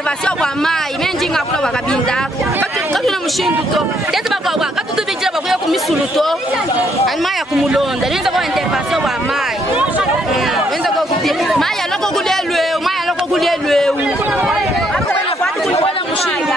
intervention kwa mai menji ngakula wakabinda katu na mushindu to tete bakwa katu tu bijira bakwa kumisulu to anma ya kumulonda nenza kwa intervention kwa mai nenza kwa kuti mai ya loko kulelwe mai ya loko kulelwe akona kwatu kulikuwa mushindu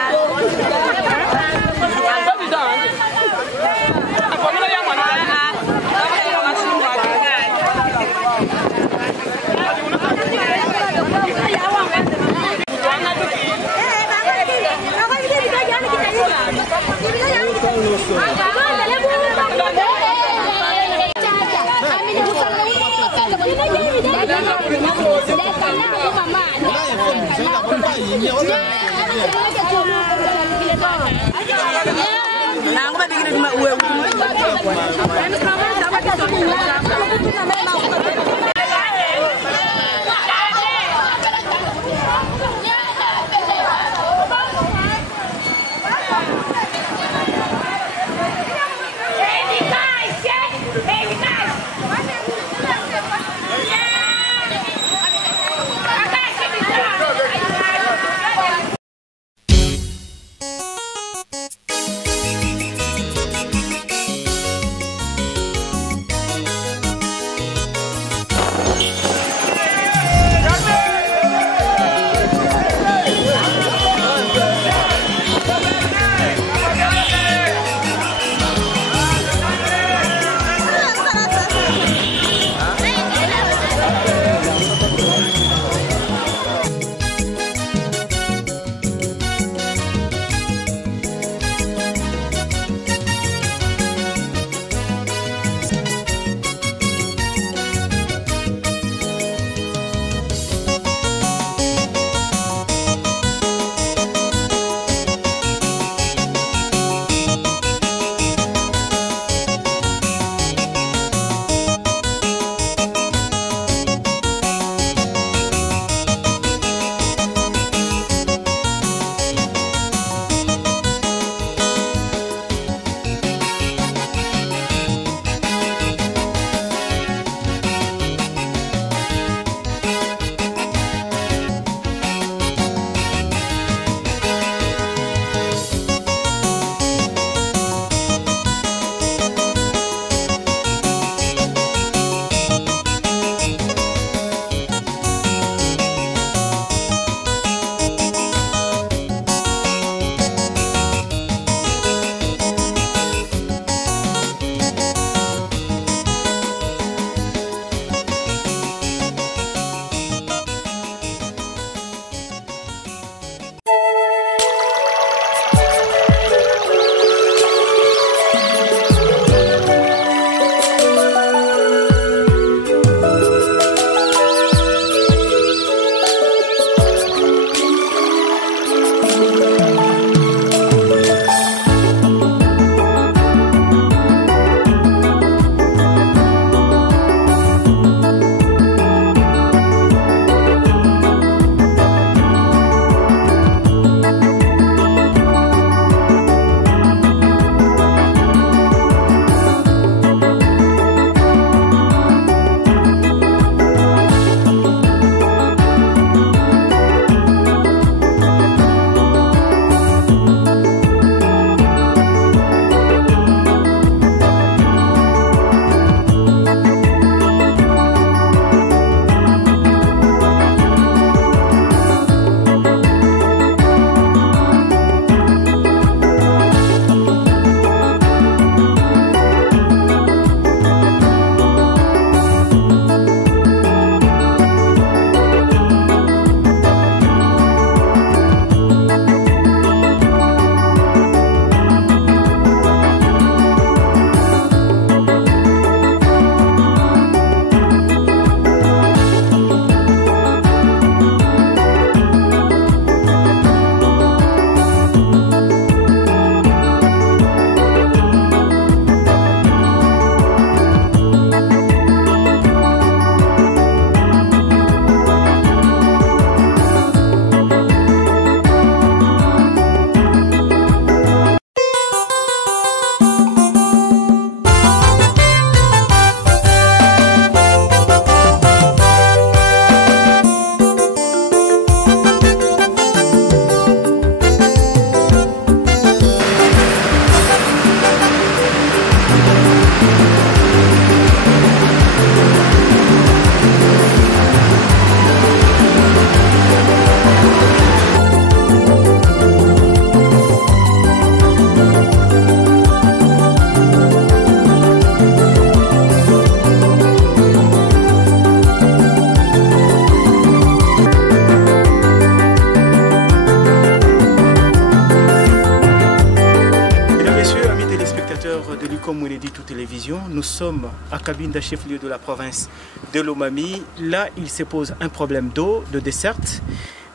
comme vous l'avez dit, toute télévision. Nous sommes à Cabinda, chef-lieu de la province de Lomami. Là, il se pose un problème d'eau, de desserte.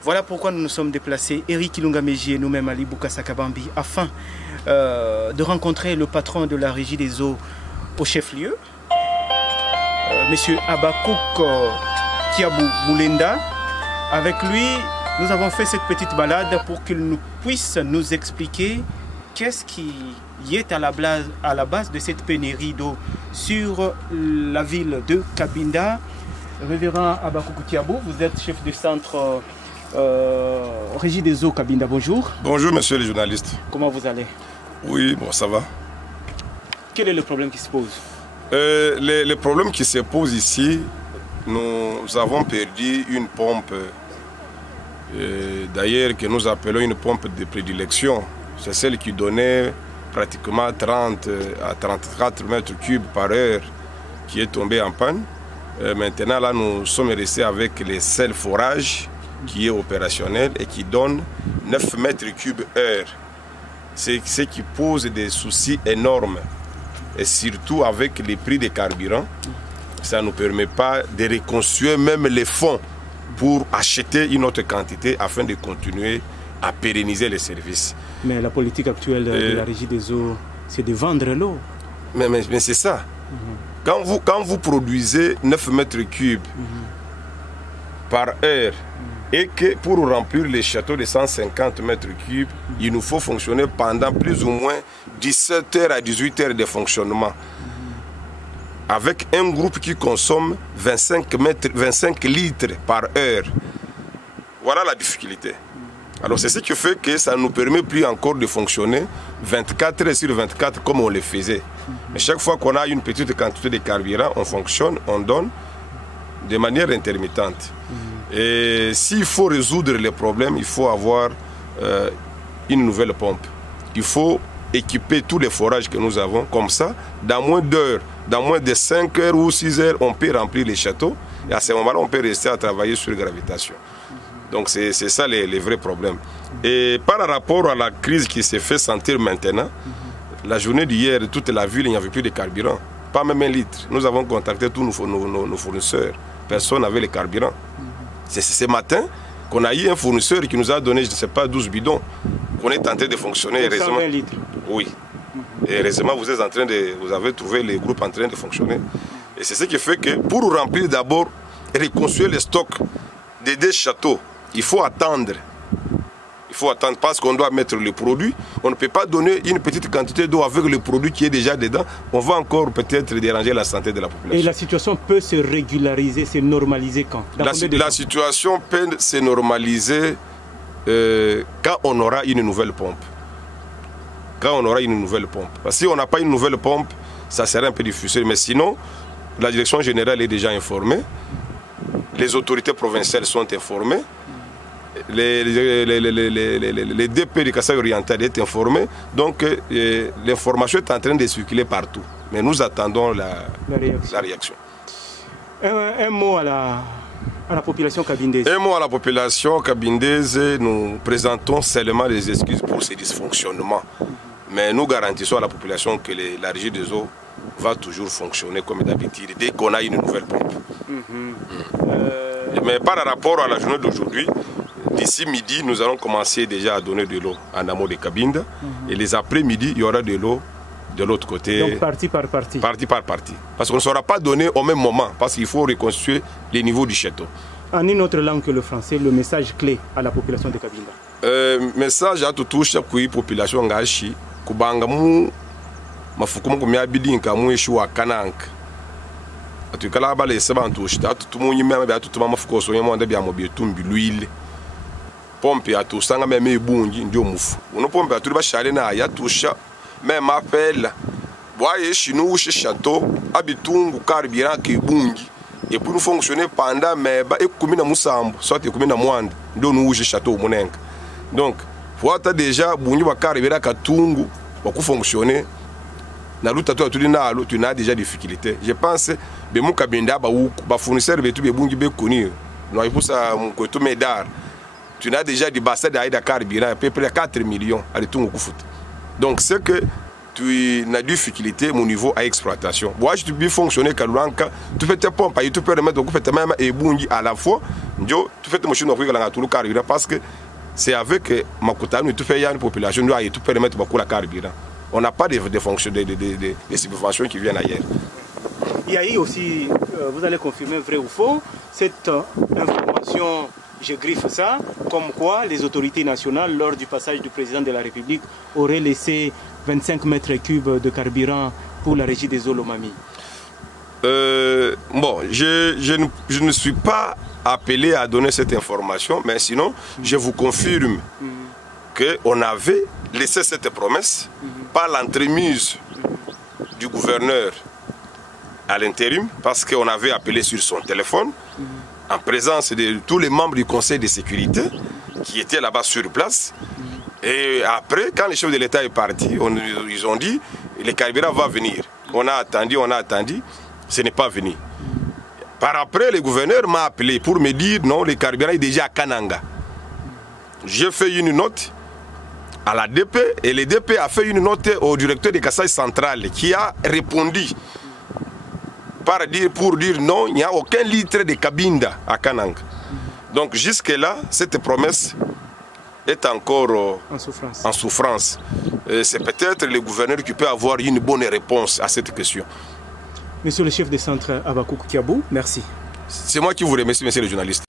Voilà pourquoi nous nous sommes déplacés, Eric Ilunga-Meji et nous-mêmes Ali Boukassa-Kabambi, afin de rencontrer le patron de la régie des eaux au chef-lieu, Monsieur Abakouk Kiabou Moulenda. Avec lui, nous avons fait cette petite balade pour qu'il nous puisse nous expliquer qu'est-ce qui est à la base de cette pénurie d'eau sur la ville de Cabinda. Révérend Abakouk Kiabou, vous êtes chef du centre Régie des eaux Cabinda, bonjour. Bonjour monsieur le journaliste. Comment vous allez? Oui, bon, ça va. Quel est le problème qui se pose? Le problème qui se pose ici, nous avons perdu une pompe, d'ailleurs que nous appelons une pompe de prédilection. C'est celle qui donnait pratiquement 30 à 34 mètres cubes par heure qui est tombée en panne. Maintenant, là, nous sommes restés avec les sels forage qui est opérationnel et qui donne 9 mètres cubes heure. C'est ce qui pose des soucis énormes. Et surtout avec les prix des carburants, ça ne nous permet pas de reconstruire même les fonds pour acheter une autre quantité afin de continuer à pérenniser les services. Mais la politique actuelle de la régie des eaux, c'est de vendre l'eau. Mais c'est ça. Quand vous produisez 9 mètres cubes par heure, et que pour remplir les châteaux de 150 mètres cubes, il nous faut fonctionner pendant plus ou moins 17 heures à 18 heures de fonctionnement. Avec un groupe qui consomme 25 litres par heure. Voilà la difficulté. Alors c'est ce qui fait que ça ne nous permet plus encore de fonctionner 24 heures sur 24 comme on le faisait. Mais chaque fois qu'on a une petite quantité de carburant, on fonctionne, on donne de manière intermittente. Et s'il faut résoudre les problèmes, il faut avoir une nouvelle pompe. Il faut équiper tous les forages que nous avons. Comme ça, dans moins d'heures, dans moins de 5 heures ou 6 heures, on peut remplir les châteaux. Et à ce moment-là, on peut rester à travailler sur gravitation. Donc c'est ça les vrais problèmes. Et par rapport à la crise qui s'est fait sentir maintenant, la journée d'hier, toute la ville, il n'y avait plus de carburant. Pas même un litre. Nous avons contacté tous nos fournisseurs. Personne n'avait le carburant. C'est ce matin qu'on a eu un fournisseur qui nous a donné, je ne sais pas, 12 bidons, qu'on est en train de fonctionner. 120 litres. Oui. Et heureusement, vous avez trouvé les groupes en train de fonctionner. Et c'est ce qui fait que pour remplir d'abord et reconstruire les stocks des 2 châteaux, il faut attendre. Il faut attendre parce qu'on doit mettre le produit. On ne peut pas donner une petite quantité d'eau avec le produit qui est déjà dedans. On va encore peut-être déranger la santé de la population. Et la situation peut se régulariser, se normaliser quand? La situation peut se normaliser quand on aura une nouvelle pompe. Quand on aura une nouvelle pompe. Parce que si on n'a pas une nouvelle pompe, ça serait un peu difficile. Mais sinon, la direction générale est déjà informée. Les autorités provinciales sont informées. Les DP du Kasaï oriental est informé. Donc l'information est en train de circuler partout. Mais nous attendons la réaction. Un mot à la population cabindaise. Un mot à la population cabindaise. Nous présentons seulement des excuses pour ces dysfonctionnements. Mais nous garantissons à la population que la régie des eaux va toujours fonctionner comme d'habitude dès qu'on a une nouvelle pompe. Mais par rapport à la journée d'aujourd'hui, d'ici midi, nous allons commencer déjà à donner de l'eau en amont de Cabinda. Et les après-midi, il y aura de l'eau de l'autre côté. Donc partie par partie. Partie par partie. Parce qu'on ne sera pas donné au même moment, parce qu'il faut reconstruire les niveaux du château. En une autre langue que le français, le message clé à la population de Cabinda. Message à toute la population ngashi kubanga mu mafukumu kumyabidi nkamu eshuwa kananka. Atukala bale sebantu shita tutumu nyima ba tutuma mafuko so nyama ndabya mo bietumbi l'huile. Pompe atusanga meme ebungi ndio mufu. Uno pompe aturi bashale na yatusha même appel. Boye chinu chez château abitungu carburant ke bungi. Et pour nous fonctionner pendant mais ba ekumina musambo soit ekumina mwanda ndio nous chez château munenga. Donc faut déjà bungi ba carburant katungu pour fonctionner. Na luta to atuli na alo tu na déjà difficulté. Je pense be mu Cabinda ba fournisseur betu be bungi be koni. No ipusa mu kwetu medar. Tu n'as déjà du bassin d'Aïda carburant à peu près 4 millions à l'étung au Koufout. Donc c'est que tu as difficulté au niveau à exploitation. Moi, je peux fonctionner quand tu fais tes pompes, tu peux remettre même et bungi à la fois. Tu fais tes machines tout le carburant parce que c'est avec Makutano, tu fais une population, tu peux remettre beaucoup la carburant. On n'a pas de fonctions, de subventions qui viennent ailleurs. Il y a eu aussi, vous allez confirmer vrai ou faux, cette information, je griffe ça, comme quoi les autorités nationales, lors du passage du président de la République, auraient laissé 25 mètres cubes de carburant pour la régie des Olomami. Bon, je ne suis pas appelé à donner cette information, mais sinon, je vous confirme qu'on avait laissé cette promesse par l'entremise du gouverneur à l'intérim, parce qu'on avait appelé sur son téléphone, en présence de tous les membres du Conseil de sécurité qui étaient là-bas sur place. Et après, quand le chef de l'État est parti, ils ont dit le carburant va venir. On a attendu, ce n'est pas venu. Par après, le gouverneur m'a appelé pour me dire non, le carburant est déjà à Kananga. J'ai fait une note à la DP et le DP a fait une note au directeur de Kasaï Central qui a répondu pour dire non, il n'y a aucun litre de Cabinda à Kananga. Donc jusque-là, cette promesse est encore en souffrance. C'est peut-être le gouverneur qui peut avoir une bonne réponse à cette question. Monsieur le chef de centre Abakouk Kiabou, merci. C'est moi qui vous remercie, monsieur le journaliste.